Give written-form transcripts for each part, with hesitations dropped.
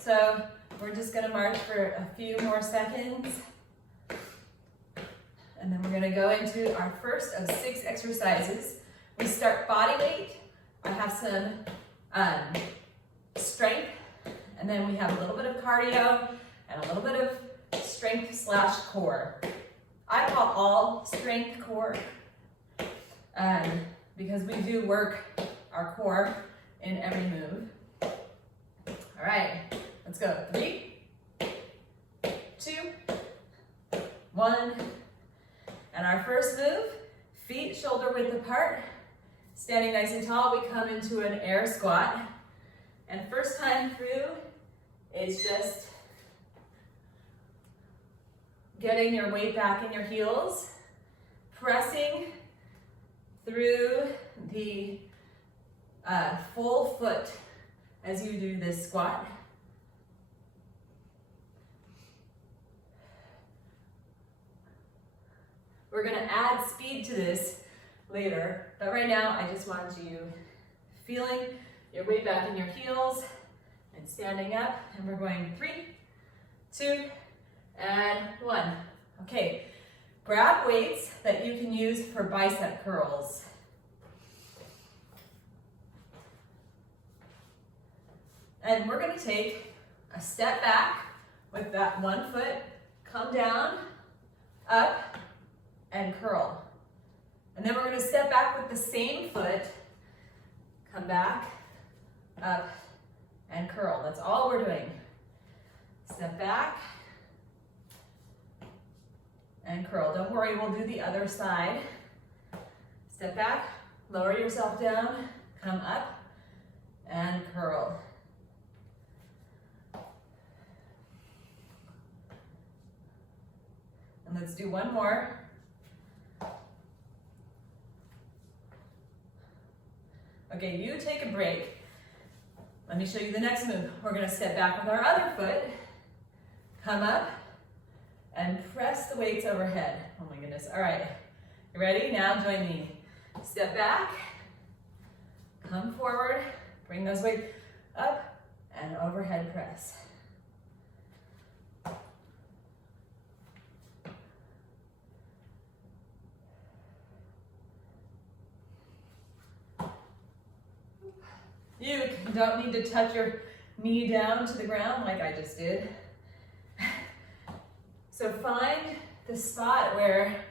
So we're just gonna march for a few more seconds. And then we're gonna go into our first of 6 exercises. We start body weight. I have some strength, and then we have a little bit of cardio and a little bit of strength / core. I call all strength core because we do work our core in every move. All right, let's go. 3, 2, 1. And our first move, feet shoulder width apart, standing nice and tall, we come into an air squat. And first time through is just getting your weight back in your heels, pressing through the full foot as you do this squat. We're gonna add speed to this later, but right now I just want you feeling your weight back in your heels and standing up, and we're going 3, 2, and 1. Okay, grab weights that you can use for bicep curls. And we're gonna take a step back with that one foot, come down, up, and curl. And then we're gonna step back with the same foot, come back, up, and curl. That's all we're doing. Step back, and curl. Don't worry, we'll do the other side. Step back, lower yourself down, come up, and curl. And let's do one more. Okay, you take a break. Let me show you the next move. We're gonna step back with our other foot, come up, and press the weights overhead. Oh my goodness, all right. You ready? Now join me. Step back, come forward, bring those weights up, and overhead press. You don't need to touch your knee down to the ground like I just did. So find the spot where,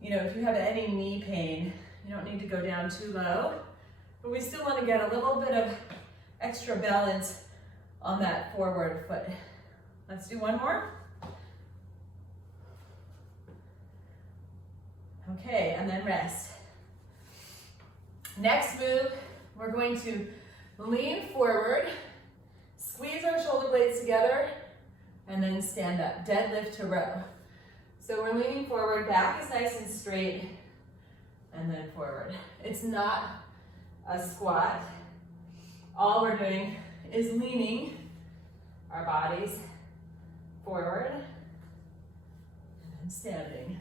if you have any knee pain, you don't need to go down too low, but we still want to get a little bit of extra balance on that forward foot. Let's do one more. Okay, and then rest. Next move, we're going to lean forward, squeeze our shoulder blades together, and then stand up. Deadlift to row. So we're leaning forward, back is nice and straight, and then forward. It's not a squat. All we're doing is leaning our bodies forward, and then standing.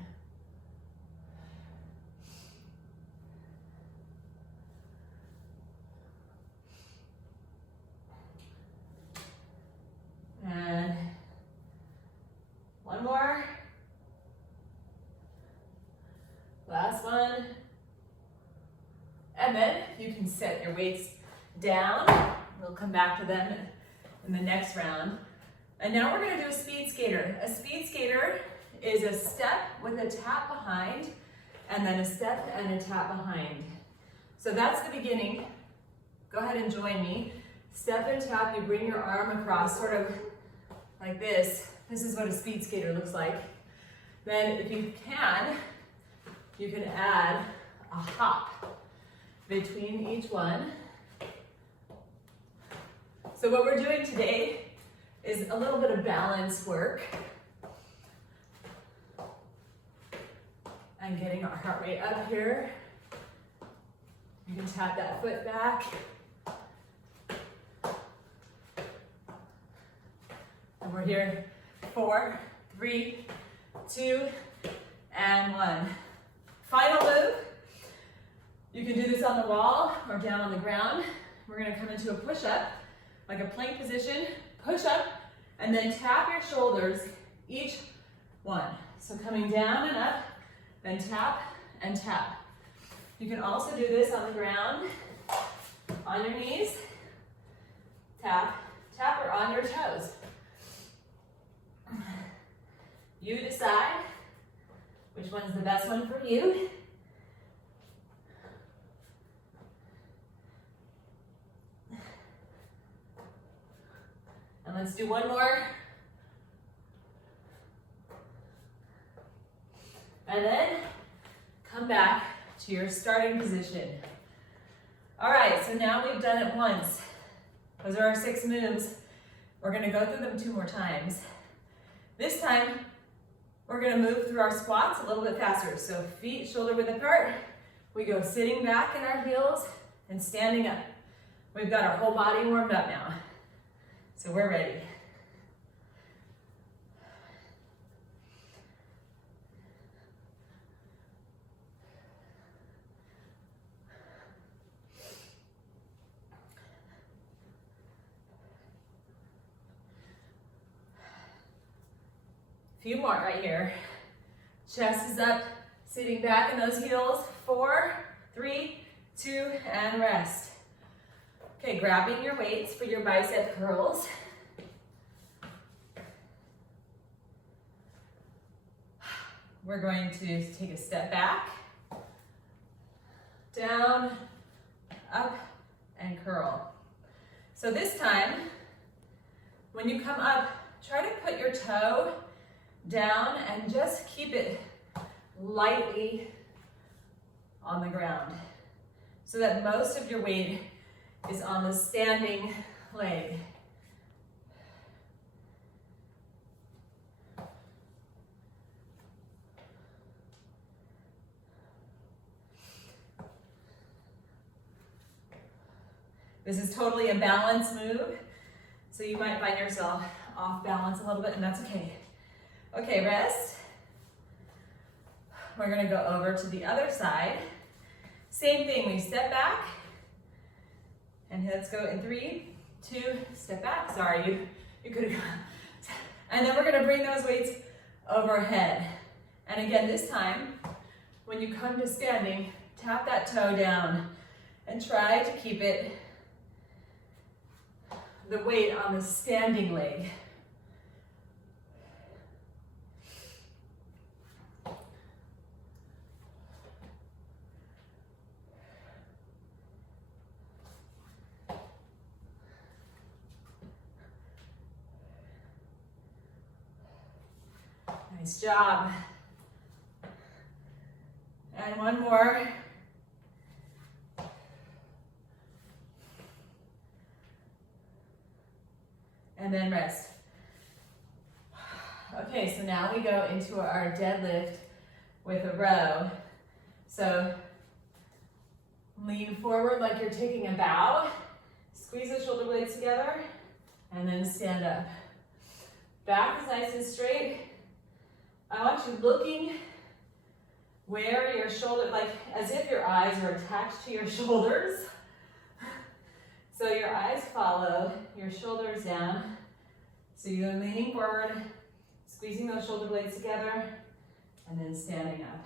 And one more. Last one. And then you can set your weights down. We'll come back to them in the next round. And now we're gonna do a speed skater. A speed skater is a step with a tap behind, and then a step and a tap behind. So that's the beginning. Go ahead and join me. Step and tap, you bring your arm across, sort of like this. This is what a speed skater looks like. Then if you can add a hop between each one. So what we're doing today is a little bit of balance work and getting our heart rate up here. You can tap that foot back. And we're here, 4, 3, 2, and 1. Final move. You can do this on the wall or down on the ground. We're gonna come into a push-up. like a plank position, push up, and then tap your shoulders, each one. So coming down and up, then tap and tap. You can also do this on the ground, on your knees, tap, tap, or on your toes. You decide which one's the best one for you. And let's do one more. And then come back to your starting position. All right, so now we've done it once. Those are our 6 moves. We're gonna go through them 2 more times. This time, we're gonna move through our squats a little bit faster. So feet shoulder width apart. We go sitting back in our heels and standing up. We've got our whole body warmed up now. So we're ready. Few more right here. Chest is up, sitting back in those heels. 4, 3, 2, and rest. Okay, grabbing your weights for your bicep curls. We're going to take a step back, down, up, and curl. So this time, when you come up, try to put your toe down and just keep it lightly on the ground so that most of your weight is on the standing leg. This is totally a balance move, so you might find yourself off balance a little bit, and that's okay. Okay, rest. We're gonna go over to the other side. Same thing, we step back, and let's go in 3, 2, step back. Sorry, you could have gone. And then we're gonna bring those weights overhead. And again, this time, when you come to standing, tap that toe down and try to keep it, the weight on the standing leg. Nice job. And one more. And then rest. Okay, so now we go into our deadlift with a row. So lean forward like you're taking a bow. Squeeze the shoulder blades together and then stand up. Back is nice and straight. I want you looking where your shoulder, like as if your eyes are attached to your shoulders. So your eyes follow your shoulders down. So you're leaning forward, squeezing those shoulder blades together, and then standing up.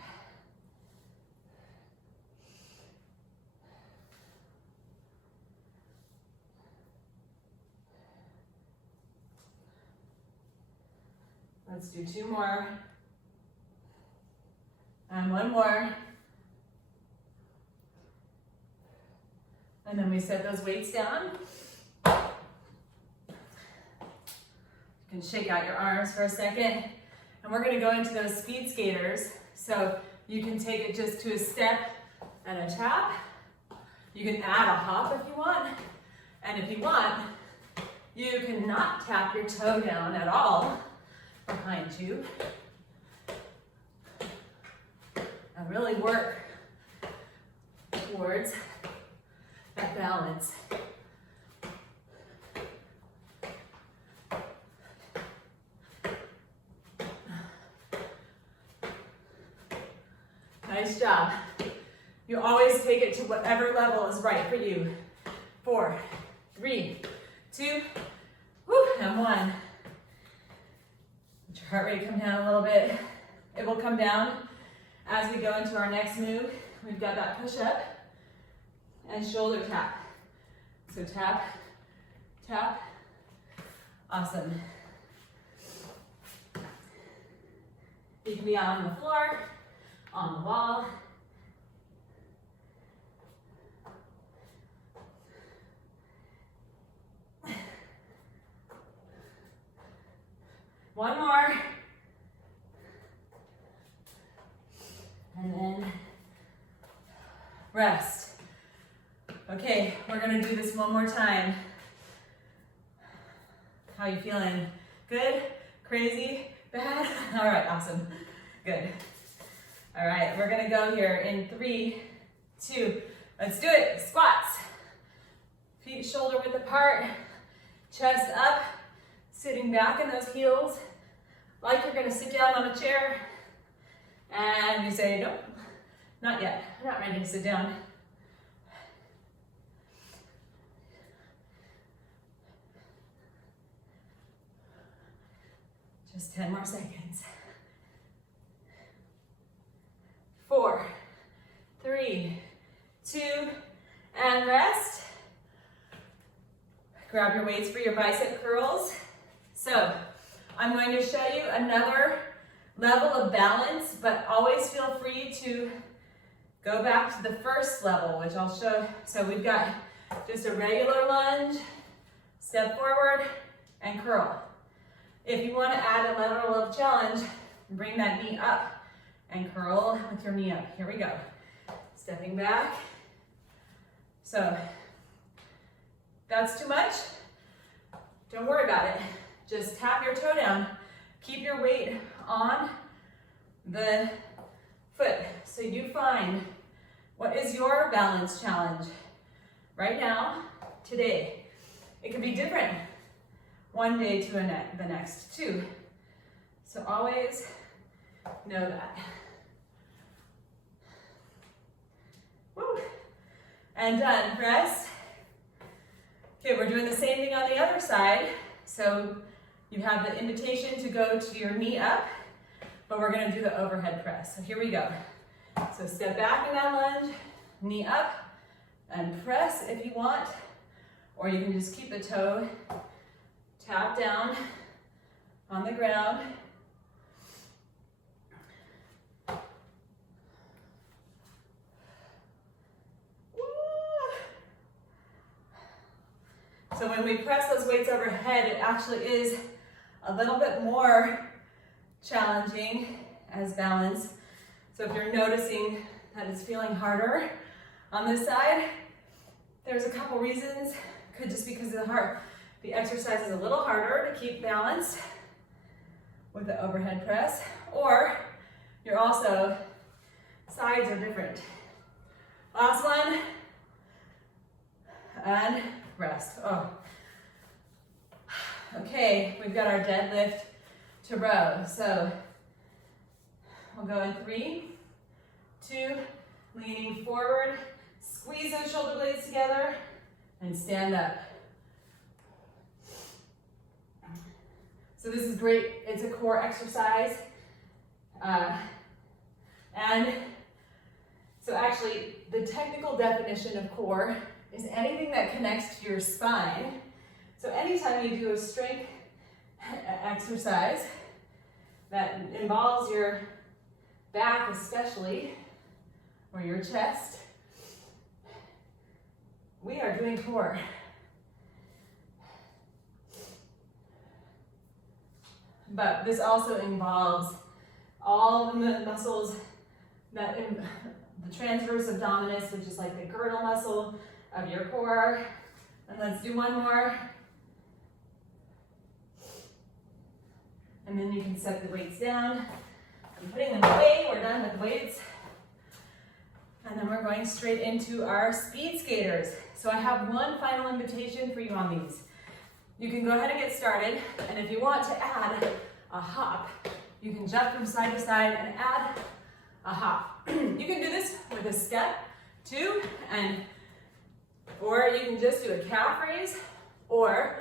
Let's do 2 more. And 1 more. And then we set those weights down. You can shake out your arms for a second. And we're gonna go into those speed skaters. So you can take it just to a step and a tap. You can add a hop if you want. And if you want, you can not tap your toe down at all behind you. And really work towards that balance. Nice job. You always take it to whatever level is right for you. 4, 3, 2, 2, woo, and 1. Let your heart rate come down a little bit. It will come down as we go into our next move. We've got that push up and shoulder tap. So tap, tap. Awesome. You can be on the floor, on the wall. One more. And then rest. Okay, we're gonna do this one more time. How you feeling? Good? Crazy? Bad? All right, awesome. Good. All right, we're gonna go here in 3, 2, let's do it. Squats. Feet shoulder width apart, chest up, sitting back in those heels, like you're gonna sit down on a chair, and you say, nope, not yet, I'm not ready to sit down. Just 10 more seconds. 4, 3, 2, and rest. Grab your weights for your bicep curls. So I'm going to show you another level of balance, but always feel free to go back to the first level, which I'll show. So we've got just a regular lunge, step forward, and curl. If you want to add a level of challenge, bring that knee up and curl with your knee up. Here we go. Stepping back. So that's too much. Don't worry about it. Just tap your toe down. Keep your weight on the foot. So you find what is your balance challenge right now, today. It can be different one day to the next too. So always know that. Woo. And done. Rest. Okay, we're doing the same thing on the other side. So you have the invitation to go to your knee up, but we're gonna do the overhead press. So here we go. So step back in that lunge, knee up, and press if you want, or you can just keep the toe tap down on the ground. So when we press those weights overhead, it actually is a little bit more challenging as balance. So if you're noticing that it's feeling harder on this side, there's a couple reasons. Could just because of the heart. The exercise is a little harder to keep balanced with the overhead press, or you're also, sides are different. Last one, and rest. Oh. Okay, we've got our deadlift to row. So we'll go in 3, 2, leaning forward, squeeze those shoulder blades together, and stand up. So this is great. It's a core exercise. And so actually, the technical definition of core is anything that connects to your spine. So anytime you do a strength exercise that involves your back especially, or your chest, we are doing core. But this also involves all the muscles that the transverse abdominis, which is like the girdle muscle of your core. And let's do one more. And then you can set the weights down. I'm putting them away. We're done with weights. And then we're going straight into our speed skaters. So I have one final invitation for you on these. You can go ahead and get started, and if you want to add a hop, you can jump from side to side and add a hop. You can do this with a step, 2, or you can just do a calf raise Or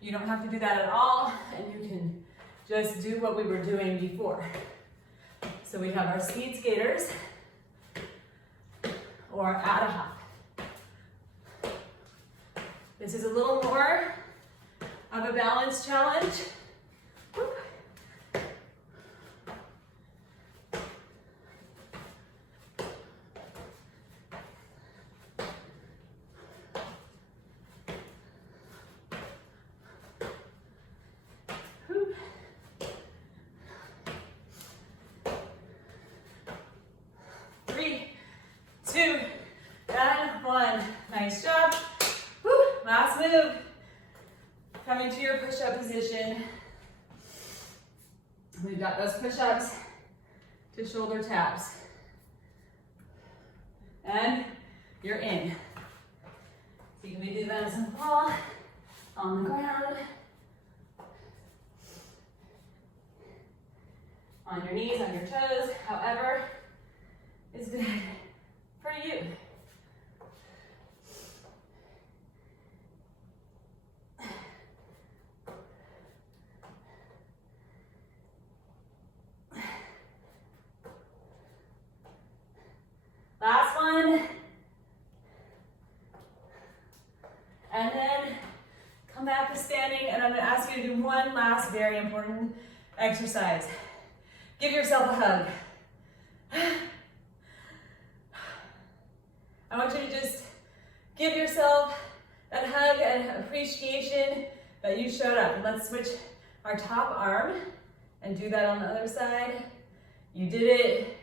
you don't have to do that at all, and you can just do what we were doing before. So we have our speed skaters, or add a hop. This is a little more of a balance challenge. Whoop. Whoop. 3, 2, and 1. Nice job. Woo. Last move. Coming to your push-up position. We've got those push-ups to shoulder taps. And you're in. So you can do that as a ball on the ground. On your knees, on your toes, however is good for you. Last one. And then come back to standing, and I'm going to ask you to do one last very important exercise. Give yourself a hug. I want you to just give yourself that hug and appreciation that you showed up. And let's switch our top arm and do that on the other side. You did it.